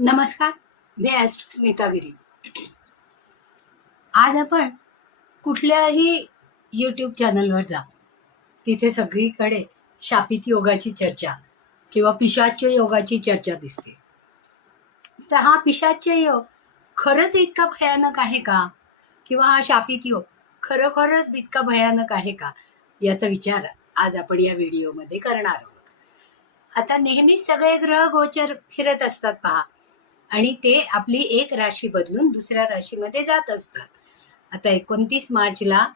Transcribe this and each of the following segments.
नमस्कार मी ॲस्ट्रो स्मितागिरी आज आपण कुठल्याही यूट्यूब चॅनलवर जा. तिथे सगळीकडे शापित योगाची चर्चा किंवा पिशाच्य योगाची चर्चा दिसते. तर हा पिशाच्य योग खरंच इतका भयानक आहे का? किंवा हा शापित योग खरोखरच इतका भयानक आहे का? याचा विचार आज आपण या व्हिडिओमध्ये करणार आहोत. आता नेहमीच सगळे ग्रह गोचर फिरत असतात पहा. आणि ते आपली एक राशी बदलून दुसऱ्या राशीमध्ये जात असतात. आता एकोणतीस मार्चला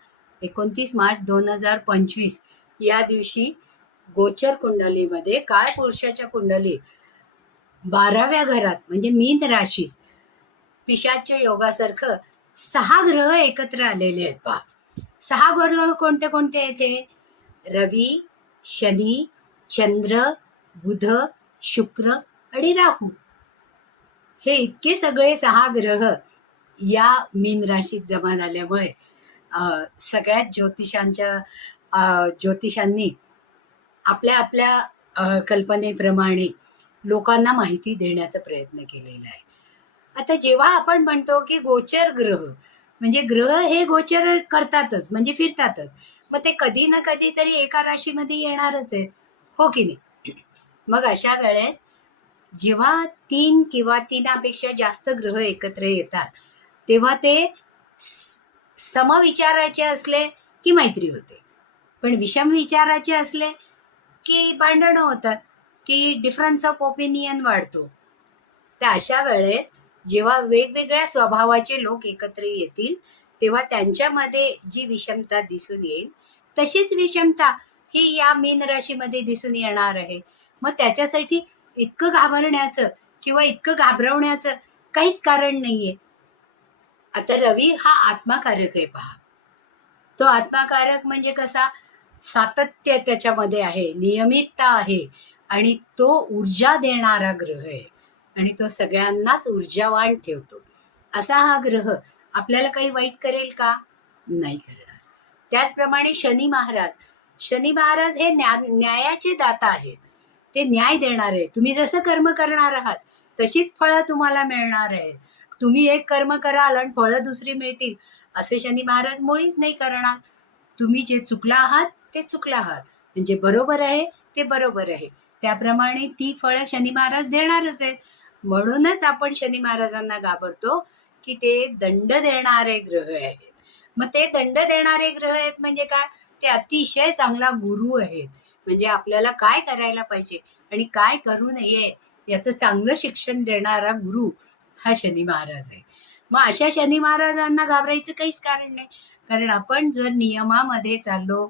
एकोणतीस मार्च दोन हजार पंचवीस या दिवशी गोचर कुंडलीमध्ये काळ पुरुषाच्या कुंडलीत बाराव्या घरात म्हणजे मीन राशी पिशाच्या योगासारखं सहा ग्रह एकत्र आलेले आहेत पहा. सहा ग्रह कोणते कोणते आहेत हे? रवी शनी चंद्र बुध शुक्र आणि राहू. हे इतके सगळे सहा ग्रह या मीन राशीत जमा झाल्यामुळे सगळ्यात ज्योतिषांच्या ज्योतिषांनी आपल्या आपल्या कल्पनेप्रमाणे लोकांना माहिती देण्याचा प्रयत्न केलेला आहे. आता जेव्हा आपण म्हणतो की गोचर ग्रह म्हणजे ग्रह हे गोचर करतातच म्हणजे फिरतातच मग ते कधी ना कधी तरी एका राशीमध्ये येणारच आहेत हो की नाही? मग अशा वेळेस जेव्हा तीन किंवा तीनापेक्षा जास्त ग्रह एकत्र येतात तेव्हा ते समविचाराचे असले की मैत्री होते. पण विषम विचाराचे असले की भांडणं होतात की डिफरन्स ऑफ ओपिनियन वाढतो. तर अशा वेळेस जेव्हा वेगवेगळ्या स्वभावाचे लोक एकत्र येतील तेव्हा त्यांच्यामध्ये जी विषमता दिसून येईल तशीच विषमता ही या मीन राशीमध्ये दिसून येणार आहे. मग त्याच्यासाठी इतकं घाबरण्याचं किंवा इतकं घाबरवण्याचं काहीच कारण नाहीये. आता रवी हा आत्माकारक आहे पहा. तो आत्माकारक म्हणजे कसा? सातत्य त्याच्यामध्ये आहे नियमितता आहे आणि तो ऊर्जा देणारा ग्रह आहे आणि तो सगळ्यांनाच ऊर्जावान ठेवतो. असा हा ग्रह आपल्याला काही वाईट करेल का? नाही करणार. त्याचप्रमाणे शनी महाराज शनी महाराज हे न्या न्यायाचे दाता आहेत. ते न्याय देणार आहे. तुम्ही जसं कर्म करणार आहात तशीच फळं तुम्हाला मिळणार आहेत. तुम्ही एक कर्म कराल आणि फळं दुसरी मिळतील असे शनी महाराज मुळीच नाही करणार. तुम्ही जे चुकला आहात ते चुकला आहात. म्हणजे बरोबर आहे ते बरोबर आहे. त्याप्रमाणे ती फळं शनी महाराज देणारच आहेत. म्हणूनच आपण शनी महाराजांना घाबरतो की ते दंड देणारे ग्रह आहेत. मग ते दंड देणारे ग्रह आहेत म्हणजे काय? ते अतिशय चांगला गुरु आहेत. म्हणजे आपल्याला काय करायला पाहिजे आणि काय करू नये याचं चांगलं शिक्षण देणारा गुरु हा शनी महाराज आहे. मग अशा शनी महाराजांना घाबरायचं काहीच कारण नाही. कारण आपण जर नियमामध्ये चाललो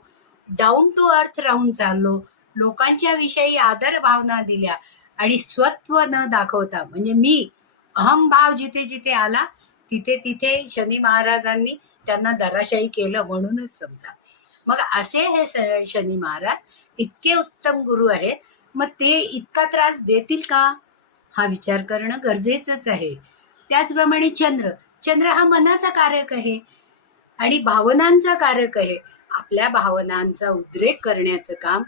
डाऊन टू अर्थ राहून चाललो लोकांच्या विषयी आदर भावना दिल्या आणि स्वत्व न दाखवता म्हणजे मी अहम भाव जिथे जिथे आला तिथे तिथे शनी महाराजांनी त्यांना दराशाही केलं म्हणूनच समजा. मग असे हे शनी महाराज इतके उत्तम गुरु आहेत मग ते इतका त्रास देतील का? हा विचार करणं गरजेचंच आहे. त्याचप्रमाणे चंद्र चंद्र हा मनाचा कारक आहे आणि भावनांचा कारक आहे. आपल्या भावनांचा उद्रेक करण्याचं काम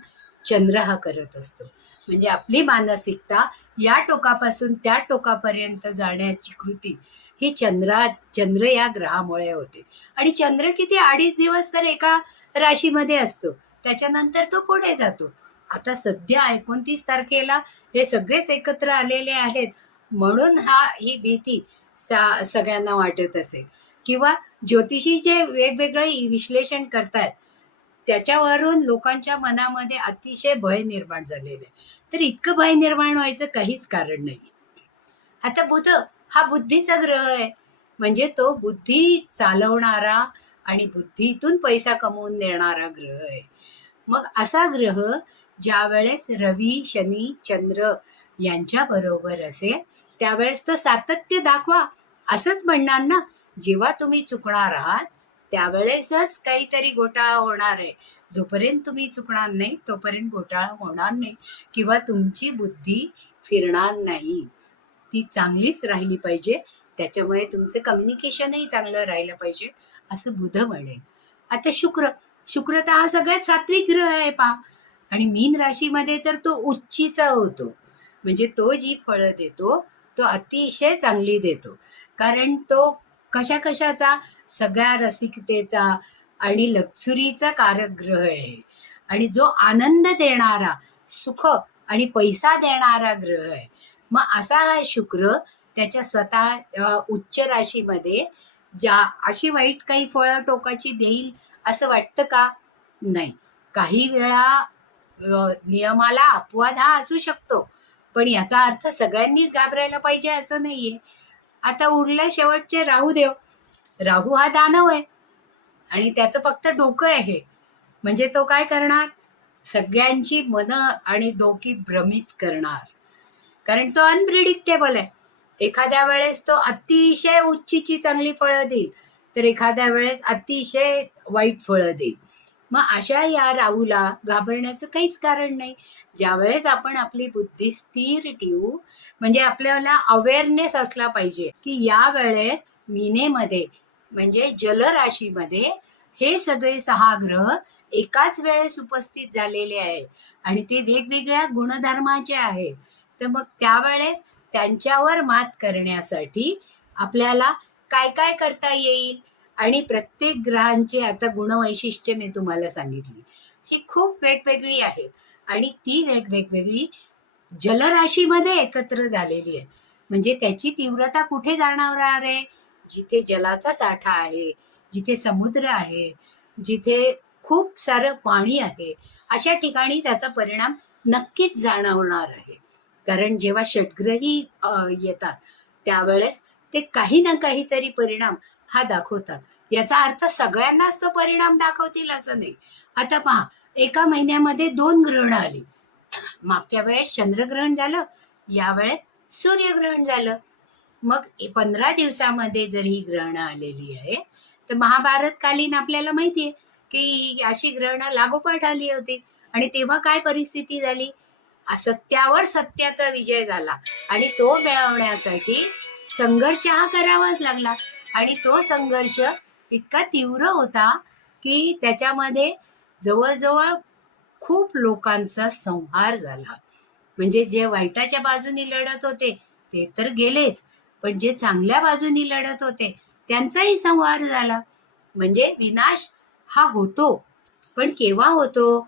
चंद्र हा करत असतो. म्हणजे आपली मानसिकता या टोकापासून त्या टोकापर्यंत जाण्याची कृती ही चंद्रा चंद्र या ग्रहामुळे होते. आणि चंद्र किती अडीच दिवस तर एका राशीमध्ये असतो. त्याच्यानंतर तो पुढे जातो. आता सध्या एकोणतीस तारखेला हे सगळेच एकत्र आलेले आहेत. म्हणून हा ही भीती सा सगळ्यांना वाटत असेल किंवा ज्योतिषी जे वेगवेगळे विश्लेषण करतायत त्याच्यावरून लोकांच्या मनामध्ये अतिशय भय निर्माण झालेलं. आहे तर इतकं भय निर्माण व्हायचं काहीच कारण नाही आता बुध हा बुद्धीचा ग्रह आहे. म्हणजे तो बुद्धी चालवणारा आणि बुद्धीतून पैसा कमवून देणारा ग्रह आहे. मग असा ग्रह ज्या वेळेस रवी शनी चंद्र यांच्या बरोबर असेल त्यावेळेस तो सातत्य दाखवा. असंच म्हणणार ना जेव्हा तुम्ही चुकणार आहात त्यावेळेसच काहीतरी घोटाळा होणार आहे. जोपर्यंत तुम्ही चुकणार नाही तोपर्यंत घोटाळा होणार नाही किंवा तुमची बुद्धी फिरणार नाही. ती चांगलीच राहिली पाहिजे. त्याच्यामुळे तुमचं कम्युनिकेशनही चांगलं राहिलं पाहिजे. असं बुध म्हणेल आता शुक्र शुक्र तर हा सगळ्यात सात्विक ग्रह आहे पा आणि मीन राशीमध्ये तर तो उच्चीचा होतो. म्हणजे तो जी फळं देतो तो अतिशय चांगली देतो. कारण तो कशा कशाचा सगळ्या रसिकतेचा आणि लक्झुरीचा कारक आहे. आणि जो आनंद देणारा सुख आणि पैसा देणारा ग्रह आहे. मग असा हा शुक्र त्याच्या स्वतः उच्च राशीमध्ये ज्या अशी वाईट काही फळं टोकाची देईल असं वाटतं का? नाही. काही वेळा नियमाला अपवाद हा असू शकतो. पण याचा अर्थ सगळ्यांनीच घाबरायला पाहिजे असं नाहीये. आता उरल्या शेवटचे राहूदेव राहू हा दानव आहे. आणि त्याचं फक्त डोकं आहे. म्हणजे तो काय करणार? सगळ्यांची मनं आणि डोकी भ्रमित करणार. कारण तो अनप्रिडिक्टेबल आहे. एखाद्या वेळेस तो अतिशय उच्चीची चांगली फळं देईल तर एखाद्या वेळेस अतिशय वाईट फळं देईल. मग अशा या राहूला घाबरण्याचं काहीच कारण नाही. ज्यावेळेस आपण आपली बुद्धी स्थिर ठेवू म्हणजे आपल्याला अवेअरनेस असला पाहिजे की या वेळेस मीनेमध्ये म्हणजे जलराशीमध्ये हे सगळे सहा ग्रह एकाच वेळेस उपस्थित झालेले आहेत. आणि ते वेगवेगळ्या गुणधर्माचे आहेत. तर मग त्यावेळेस त्यांच्यावर मात करण्यासाठी आपल्याला काय काय करता येईल? आणि प्रत्येक ग्रहांचे आता गुणवैशिष्ट्य मी तुम्हाला सांगितली. ही खूप वेगवेगळी आहेत. आणि ती वेगवेगवेगळी जलराशीमध्ये एकत्र झालेली आहे म्हणजे त्याची तीव्रता कुठे जाणवणार आहे? जिथे जलाचा साठा आहे जिथे समुद्र आहे जिथे खूप सारं पाणी आहे अशा ठिकाणी त्याचा परिणाम नक्कीच जाणवणार आहे. कारण जेव्हा षटग्रही येतात त्यावेळेस ते काही ना काहीतरी परिणाम हा दाखवतात. याचा अर्थ सगळ्यांनाच तो परिणाम दाखवतील असं नाही. आता पहा एका महिन्यामध्ये दोन ग्रहण आली. मागच्या वेळेस चंद्रग्रहण झालं यावेळेस सूर्यग्रहण झालं. मग पंधरा दिवसामध्ये जर ही ग्रहण आलेली आहे तर महाभारतकालीन आपल्याला माहितीये की अशी ग्रहण लागोपाठ आली होती. आणि तेव्हा काय परिस्थिती झाली? असत्यावर सत्याचा विजय झाला. आणि तो मिळवण्यासाठी संघर्ष हा करावाच लागला. आणि तो संघर्ष इतका तीव्र होता की त्याच्यामध्ये जवळजवळ खूप लोकांचा संहार झाला. म्हणजे जे वाईटाच्या बाजूनी लढत होते ते तर गेलेच. पण जे चांगल्या बाजूनी लढत होते त्यांचाही संहार झाला. म्हणजे विनाश हा होतो. पण केव्हा होतो?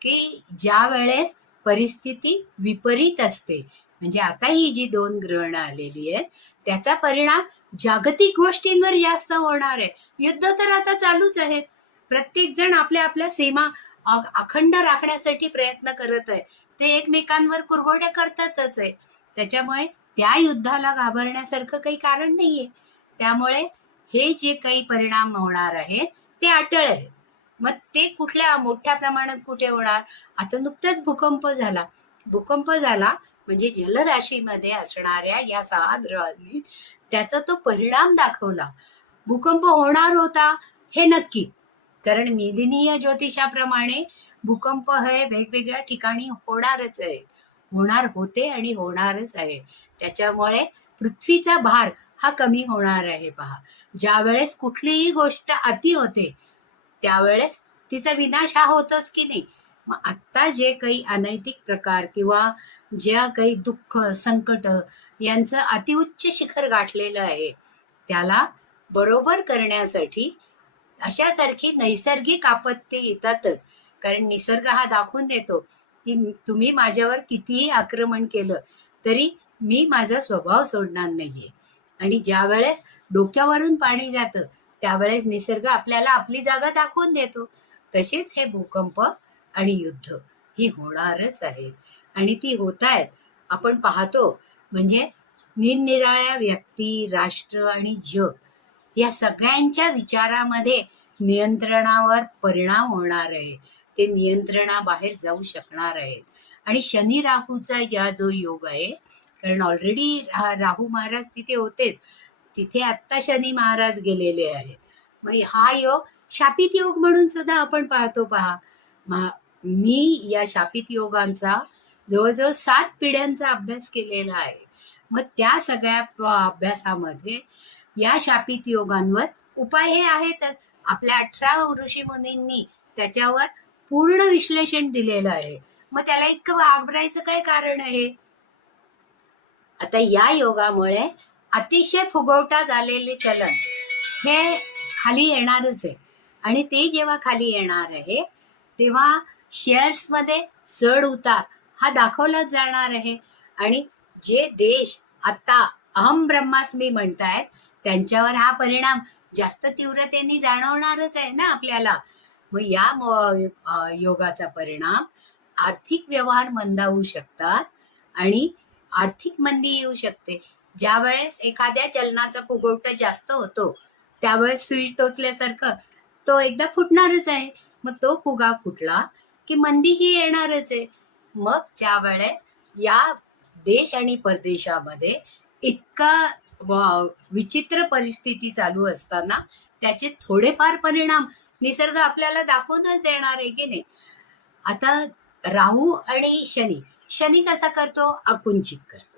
की ज्या वेळेस परिस्थिती विपरीत असते. म्हणजे आता ही जी दोन ग्रहणं आलेली आहेत त्याचा परिणाम जागतिक गोष्टींवर जास्त होणार आहे. युद्ध तर आता चालूच आहेत. प्रत्येक जण आपल्या आपल्या सीमा अखंड राखण्यासाठी प्रयत्न करत आहे ते एकमेकांवर कुरघोड्या करतातच आहे त्याच्यामुळे त्या युद्धाला घाबरण्यासारखं काही कारण नाहीये. त्यामुळे हे जे काही परिणाम होणार आहेत ते अटळ आहेत. मग ते कुठल्या मोठ्या प्रमाणात कुठे होणार? आता नुकताच भूकंप झाला. भूकंप झाला म्हणजे जलराशीमध्ये असणाऱ्या या सहा ग्रहांनी त्याचा तो परिणाम दाखवला. भूकंप होणार होता हे नक्की. कारण मेदिनीय ज्योतिषाप्रमाणे भूकंप हे वेगवेगळ्या ठिकाणी होणारच आहे. होणार होते आणि होणारच आहे. त्याच्यामुळे पृथ्वीचा भार हा कमी होणार आहे पहा. ज्या वेळेस कुठलीही गोष्ट अति होते त्यावेळेस तिचा विनाश हा होतोच की नाही? मग आत्ता जे काही अनैतिक प्रकार किंवा ज्या काही दुःख संकट यांचं अतिउच्च शिखर गाठलेलं आहे त्याला बरोबर करण्यासाठी अशासारखी नैसर्गिक आपत्ती येतातच. कारण निसर्ग हा दाखवून देतो की तुम्ही माझ्यावर कितीही आक्रमण केलं तरी मी माझा स्वभाव सोडणार नाहीये. आणि ज्या वेळेस डोक्यावरून पाणी जातं त्यावेळेस निसर्ग आपल्याला आपली जागा दाखवून देतो. तसेच हे भूकंप आणि युद्ध ही होणारच आहेत. आणि ती होत आहेत आपण पाहतो म्हणजे निरनिराळ्या व्यक्ती राष्ट्र आणि जग या सगळ्यांच्या विचारामध्ये नियंत्रणावर परिणाम होणार आहे. ते नियंत्रणाबाहेर जाऊ शकणार आहेत. आणि शनी राहूचा ज्या जो योग आहे कारण ऑलरेडी राहू महाराज तिथे होतेच. तिथे आत्ता शनी महाराज गेलेले आहेत. मग हा योग शापित योग म्हणून सुद्धा आपण पाहतो पहा. मी या शापित योगांचा जवळजवळ सात पिढ्यांचा अभ्यास केलेला आहे. मग त्या सगळ्या अभ्यासामध्ये या शापित योगांवर उपाय हे आहेतच आपल्या अठरा ऋषी मुनींनी त्याच्यावर पूर्ण विश्लेषण दिलेलं आहे. मग त्याला इतकं घाबरायचं काय कारण आहे? आता या योगामुळे अतिशय फुगवटा झालेले चलन हे खाली येणारच आहे. आणि ते जेव्हा खाली येणार आहे तेव्हा शेअर्समध्ये चढ उतार हा दाखवलाच जाणार आहे. आणि जे देश आता अहम ब्रह्मास्मी म्हणतायत त्यांच्यावर हा परिणाम जास्त तीव्रतेने जाणवणारच आहे ना आपल्याला. मग या योगाचा परिणाम आर्थिक व्यवहार मंदावू शकतात आणि आर्थिक मंदी येऊ शकते. ज्या वेळेस एखाद्या चलनाचा फुगवटा जास्त होतो त्यावेळेस सुई टोचल्यासारखं तो एकदा फुटणारच आहे. मग तो फुगा फुटला की मंदी ही येणारच आहे. मग ज्या वेळेस या देश आणि परदेशामध्ये इतका विचित्र परिस्थिती चालू असताना त्याचे थोडेफार परिणाम निसर्ग आपल्याला दाखवूनच देणार आहे की नाही? आता राहू आणि शनी. शनी कसा करतो? आकुंचित करतो.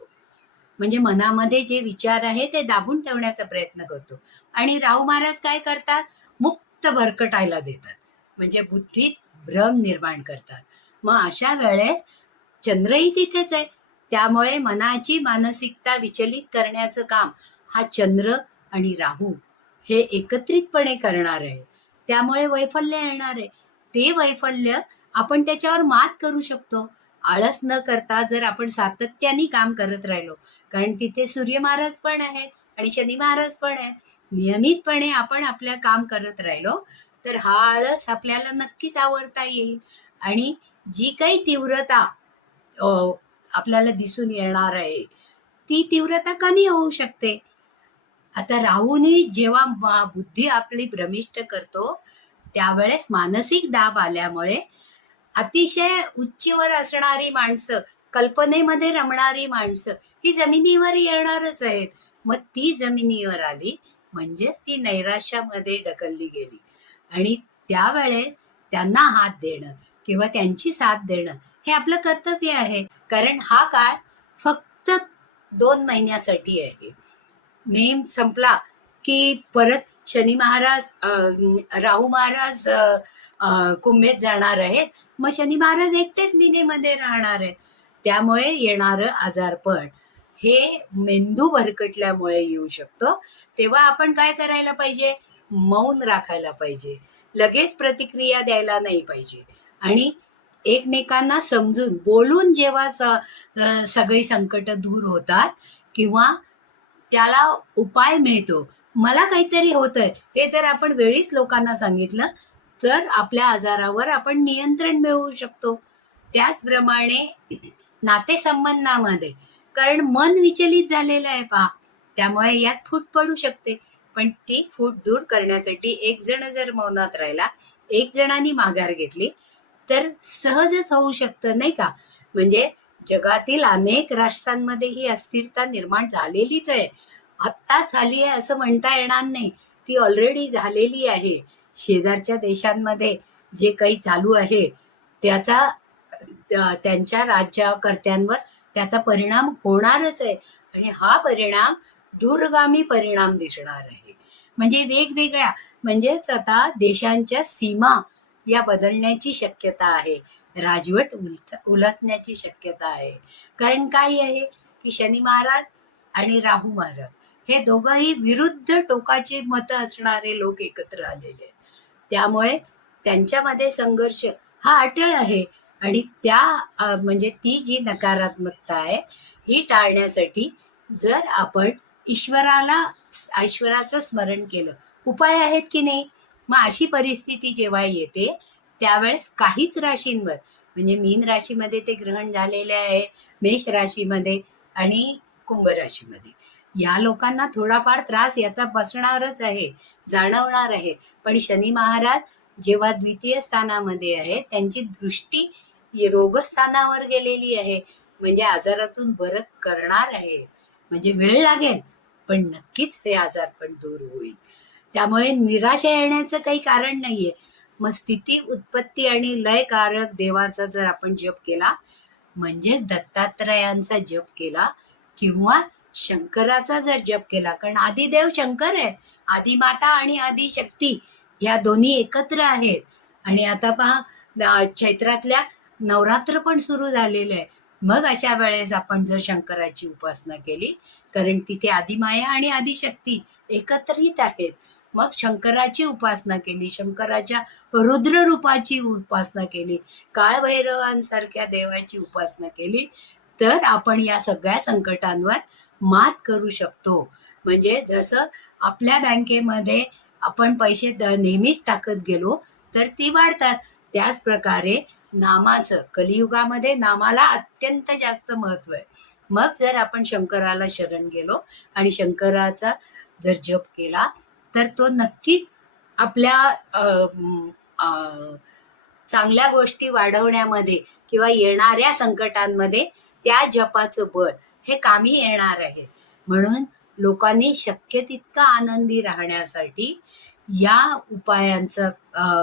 म्हणजे मनामध्ये जे विचार आहे ते दाबून ठेवण्याचा प्रयत्न करतो. आणि राहू महाराज काय करतात? मुक्त भरकटायला देतात. म्हणजे बुद्धीत भ्रम निर्माण करतात. मग अशा वेळेस चंद्रही तिथेच आहे. त्यामुळे मनाची मानसिकता विचलित करण्याचं काम हा चंद्र आणि राहू हे एकत्रितपणे करणार आहे. त्यामुळे वैफल्य येणार आहे. ते वैफल्य आपण त्याच्यावर मात करू शकतो. आळस न करता जर आपण सातत्याने काम करत राहिलो कारण तिथे सूर्य महाराज पण आहेत आणि शनी महाराज पण आहेत नियमितपणे आपण आपलं काम करत राहिलो तर हा आळस आपल्याला नक्कीच आवडता येईल. आणि जी काही तीव्रता आपल्याला दिसून येणार आहे ती तीव्रता कमी होऊ शकते. आता राहूने जेव्हा बुद्धी आपली भ्रमिष्ट करतो त्यावेळेस मानसिक दाब आल्यामुळे अतिशय उच्चीवर असणारी माणसं कल्पनेमध्ये रमणारी माणसं ही जमिनीवर येणारच आहेत. मग ती जमिनीवर आली म्हणजेच ती नैराश्यामध्ये ढकलली गेली. आणि त्यावेळेस त्यांना हात देणं किंवा त्यांची साथ देणं हे आपलं कर्तव्य आहे. कारण हा काळ फक्त दोन महिन्यासाठी आहे. नेम संपला की परत शनी महाराज राहू महाराज कुंभेत जाणार आहेत. मग शनी महाराज एकटेच मिनेमध्ये राहणार आहेत. त्यामुळे येणारं आजारपण हे मेंदू भरकटल्यामुळे येऊ शकतं. तेव्हा आपण काय करायला पाहिजे? मौन राखायला पाहिजे. लगेच प्रतिक्रिया द्यायला नाही पाहिजे. आणि एकमेकांना समजून बोलून जेव्हा सगळी संकट दूर होतात किंवा त्याला उपाय मिळतो. मला काहीतरी होतंय. हे जर आपण वेळीच लोकांना सांगितलं तर आपल्या आजारावर आपण नियंत्रण मिळवू शकतो. त्याचप्रमाणे नातेसंबंधामध्ये कारण मन विचलित झालेलं आहे पहा त्यामुळे यात फूट पडू शकते. पण ती फूट दूर करण्यासाठी एक जण जर मौनात राहिला एक जणांनी माघार घेतली तर सहजच होऊ शकतं नाही का? म्हणजे जगातील अनेक राष्ट्रांमध्ये ही अस्थिरता निर्माण झालेलीच आहे. आत्ताच झाली आहे असं म्हणता येणार नाही. ती ऑलरेडी झालेली आहे. शेजारच्या देशांमध्ये जे काही चालू आहे त्याचा त्यांच्या राज्यकर्त्यांवर त्याचा परिणाम होणारच आहे. आणि हा परिणाम दूरगामी परिणाम दिसणार आहे. म्हणजे वेगवेगळ्या म्हणजेच आता देशांच्या सीमा या बदलण्याची शक्यता आहे. राजवट उलथ उलटण्याची शक्यता आहे. कारण काय आहे की शनी महाराज आणि राहू महाराज हे दोघंही विरुद्ध टोकाचे मत असणारे लोक एकत्र आलेले आहेत. त्यामुळे त्यांच्यामध्ये संघर्ष हा अटळ आहे. आणि त्या म्हणजे ती जी नकारात्मकता आहे ही टाळण्यासाठी जर आपण ईश्वराला ईश्वराचं स्मरण केलं उपाय आहेत की नाही? मग अशी परिस्थिती जेव्हा येते त्यावेळेस काहीच राशींवर म्हणजे मीन राशीमध्ये ते ग्रहण झालेले आहे मेष राशीमध्ये आणि कुंभ राशीमध्ये. या लोकांना थोडाफार त्रास याचा बसणारच आहे जाणवणार आहे. पण शनी महाराज जेव्हा द्वितीय स्थानामध्ये आहे त्यांची दृष्टी रोगस्थानावर गेलेली आहे. म्हणजे आजारातून बरं करणार आहे. म्हणजे वेळ लागेल पण नक्कीच हे आजार पण दूर होईल. त्यामुळे निराशा येण्याचं काही कारण नाहीये. मग स्थिती उत्पत्ती आणि लयकारक देवाचा जर आपण जप केला म्हणजेच दत्तात्रयांचा जप केला किंवा शंकराचा जर जप केला कारण आदिदेव शंकर आहेत आदिमाता आणि आदिशक्ती या दोन्ही एकत्र आहेत. आणि आता पहा चैत्रातल्या नवरात्र पण सुरू झालेलं आहे. मग अशा वेळेस आपण जर शंकराची उपासना केली कारण तिथे आदिमाया आणि आदिशक्ती एकत्रित आहेत. मग शंकराची उपासना केली शंकराच्या रुद्र रूपाची उपासना केली काळभैरवांसारख्या देवाची उपासना केली तर आपण या सगळ्या संकटांवर मात करू शकतो. म्हणजे जसं आपल्या बँकेमध्ये आपण पैसे द- नेहमीच टाकत गेलो तर ती वाढतात. त्याच प्रकारे नामाचं कलियुगामध्ये नामाला अत्यंत जास्त महत्त्व आहे. मग जर आपण शंकराला शरण गेलो आणि शंकराचा जर जप केला तर तो नक्कीच आपल्या अ, चांगल्या गोष्टी वाढवण्यामध्ये किंवा येणाऱ्या संकटांमध्ये त्या जपाचं बळ हे कामी येणार आहे. म्हणून लोकांनी शक्य तितकं आनंदी राहण्यासाठी या उपायांचा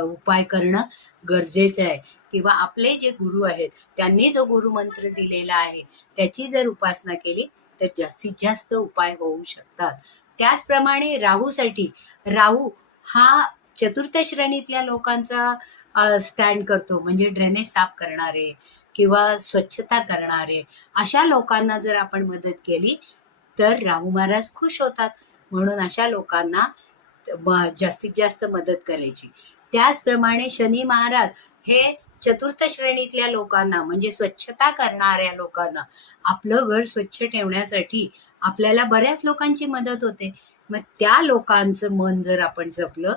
उपाय करणं गरजेचं आहे. किंवा आपले जे गुरु आहेत त्यांनी जो गुरुमंत्र दिलेला आहे त्याची जर उपासना केली तर जास्तीत जास्त उपाय होऊ शकतात. त्याचप्रमाणे राहूसाठी राहू हा चतुर्थ श्रेणीतल्या लोकांचा स्टँड करतो. म्हणजे ड्रेनेज साफ करणारे किंवा स्वच्छता करणारे अशा लोकांना जर आपण मदत केली तर राहू महाराज खुश होतात. म्हणून अशा लोकांना जास्तीत जास्त मदत करायची. त्याचप्रमाणे शनी महाराज हे चतुर्थ श्रेणीतल्या लोकांना म्हणजे स्वच्छता करणाऱ्या लोकांना आपलं घर स्वच्छ ठेवण्यासाठी आपल्याला बऱ्याच लोकांची मदत होते. मग त्या लोकांचं मन जर आपण जपलं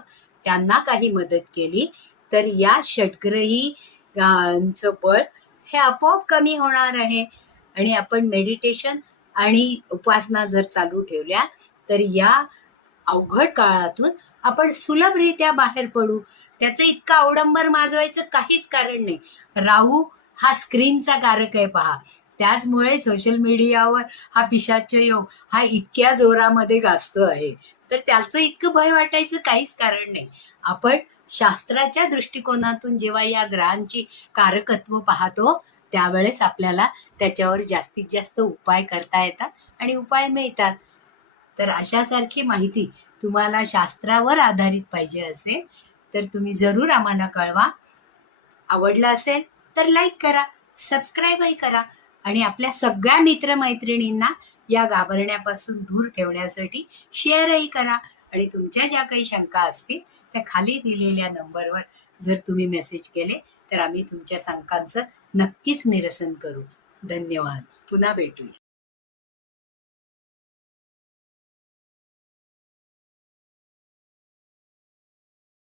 त्यांना काही मदत केली तर या षटग्रही चं बळ हे आपोआप कमी होणार आहे. आणि आपण मेडिटेशन आणि उपासना जर चालू ठेवल्या तर या अवघड काळातून आपण सुलभरित्या बाहेर पडू. त्याचं इतकं अवडंबर माजवायचं काहीच कारण नाही. राहू हा स्क्रीनचा कारक आहे पहा. त्याचमुळे सोशल मीडियावर हा पिशाच योग हा इतक्या जोरामध्ये गाजतो आहे. तर त्याचं इतकं भय वाटायचं काहीच कारण नाही. आपण शास्त्राच्या दृष्टिकोनातून जेव्हा या ग्रहांची कारकत्व पाहतो त्यावेळेस आपल्याला त्याच्यावर जास्तीत जास्त उपाय करता येतात आणि उपाय मिळतात. तर अशासारखी माहिती तुम्हाला शास्त्रावर आधारित पाहिजे असेल तर तुम्ही जरूर आम्हाला कळवा. आवडलं असेल तर लाईक करा सबस्क्राईबही करा आणि आपल्या सगळ्या मित्रमैत्रिणींना या घाबरण्यापासून दूर ठेवण्यासाठी शेअरही करा आणि तुमच्या ज्या काही शंका असतील त्या खाली दिलेल्या नंबरवर जर तुम्ही मेसेज केले तर आम्ही तुमच्या शंकांचं नक्कीच निरसन करू. धन्यवाद. पुन्हा भेटूया.